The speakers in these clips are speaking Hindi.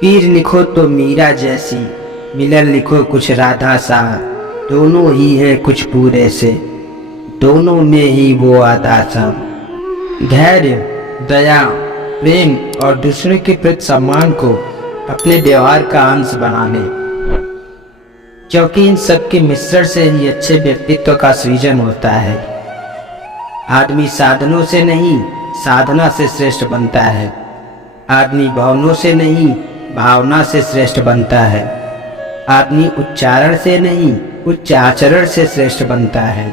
पीर लिखो तो मीरा जैसी, मिलन लिखो कुछ राधा सा। दोनों ही है कुछ पूरे से, दोनों में ही वो आधा सा। धैर्य, दया, प्रेम और दूसरे के प्रति सम्मान को अपने व्यवहार का अंश बना लें, क्योंकि इन सब के मिश्रण से ही अच्छे व्यक्तित्व का सृजन होता है। आदमी साधनों से नहीं, साधना से श्रेष्ठ बनता है। आदमी भावनों से नहीं, भावना से श्रेष्ठ बनता है। आदमी उच्चारण से नहीं, उच्च आचरण से श्रेष्ठ बनता है।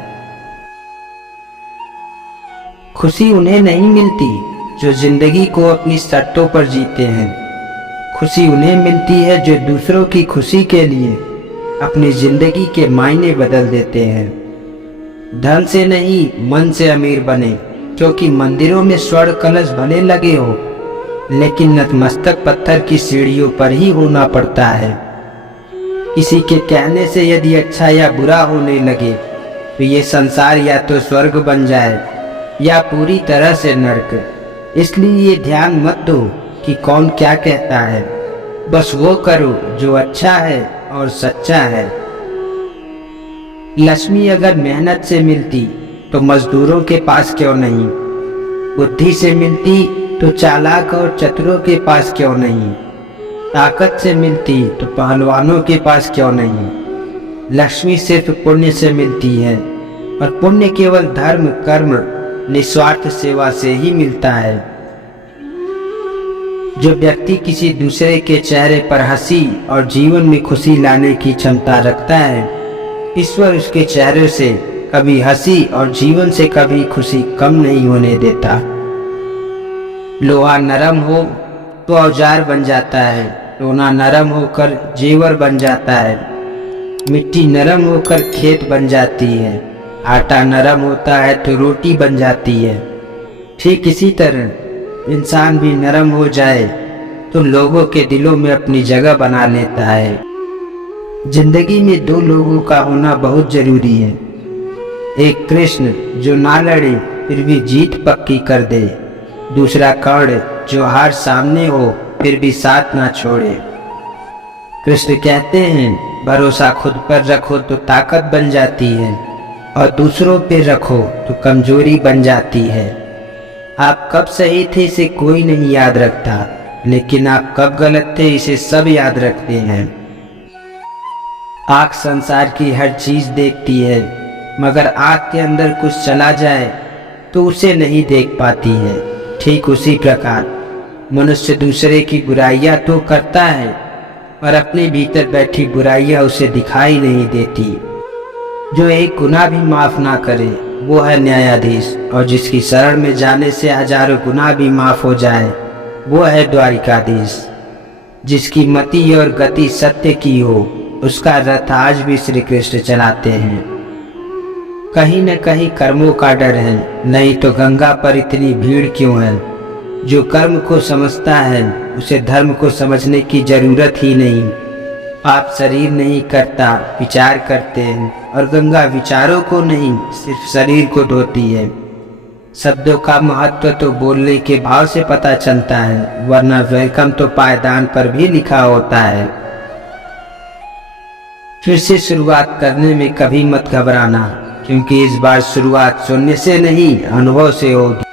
खुशी उन्हें नहीं मिलती जो जिंदगी को अपनी शर्तों पर जीते हैं। खुशी उन्हें मिलती है जो दूसरों की खुशी के लिए अपनी जिंदगी के मायने बदल देते हैं। धन से नहीं, मन से अमीर बने, क्योंकि मंदिरों में स्वर्ण कलश भले लगे हो, लेकिन नतमस्तक पत्थर की सीढ़ियों पर ही होना पड़ता है। किसी के कहने से यदि अच्छा या बुरा होने लगे तो ये संसार या तो स्वर्ग बन जाए या पूरी तरह से नरक। इसलिए ये ध्यान मत दो कि कौन क्या कहता है, बस वो करो जो अच्छा है और सच्चा है। लक्ष्मी अगर मेहनत से मिलती तो मजदूरों के पास क्यों नहीं, बुद्धि से मिलती तो चालाक और चतुरों के पास क्यों नहीं, ताकत से मिलती तो पहलवानों के पास क्यों नहीं। लक्ष्मी सिर्फ पुण्य से मिलती है, और पुण्य केवल धर्म, कर्म, निस्वार्थ सेवा से ही मिलता है। जो व्यक्ति किसी दूसरे के चेहरे पर हंसी और जीवन में खुशी लाने की क्षमता रखता है, ईश्वर उसके चेहरे से कभी हंसी और जीवन से कभी खुशी कम नहीं होने देता। लोहा नरम हो तो औजार बन जाता है, सोना नरम होकर जेवर बन जाता है, मिट्टी नरम होकर खेत बन जाती है, आटा नरम होता है तो रोटी बन जाती है। ठीक इसी तरह इंसान भी नरम हो जाए तो लोगों के दिलों में अपनी जगह बना लेता है। जिंदगी में दो लोगों का होना बहुत जरूरी है। एक कृष्ण जो ना लड़े फिर भी जीत पक्की कर दे, दूसरा कर्ण जो हार सामने हो फिर भी साथ ना छोड़े। कृष्ण कहते हैं, भरोसा खुद पर रखो तो ताकत बन जाती है, और दूसरों पे रखो तो कमजोरी बन जाती है। आप कब सही थे इसे कोई नहीं याद रखता, लेकिन आप कब गलत थे इसे सब याद रखते हैं। आँख संसार की हर चीज देखती है, मगर आँख के अंदर कुछ चला जाए तो उसे नहीं देख पाती है। ठीक उसी प्रकार मनुष्य दूसरे की बुराइयां तो करता है, पर अपने भीतर बैठी बुराइयां उसे दिखाई नहीं देती। जो एक गुनाह भी माफ ना करे वो है न्यायाधीश, और जिसकी शरण में जाने से हजारों गुनाह भी माफ हो जाए वो है द्वारिकाधीश। जिसकी मति और गति सत्य की हो उसका रथ आज भी श्री कृष्ण चलाते हैं। कहीं न कहीं कर्मों का डर है, नहीं तो गंगा पर इतनी भीड़ क्यों है। जो कर्म को समझता है उसे धर्म को समझने की जरूरत ही नहीं। आप शरीर नहीं करता, विचार करते हैं, और गंगा विचारों को नहीं सिर्फ शरीर को धोती है। शब्दों का महत्व तो बोलने के भाव से पता चलता है, वरना वेलकम तो पायदान पर भी लिखा होता है। फिर से शुरुआत करने में कभी मत घबराना, क्योंकि इस बार शुरुआत सुनने से नहीं अनुभव से होगी।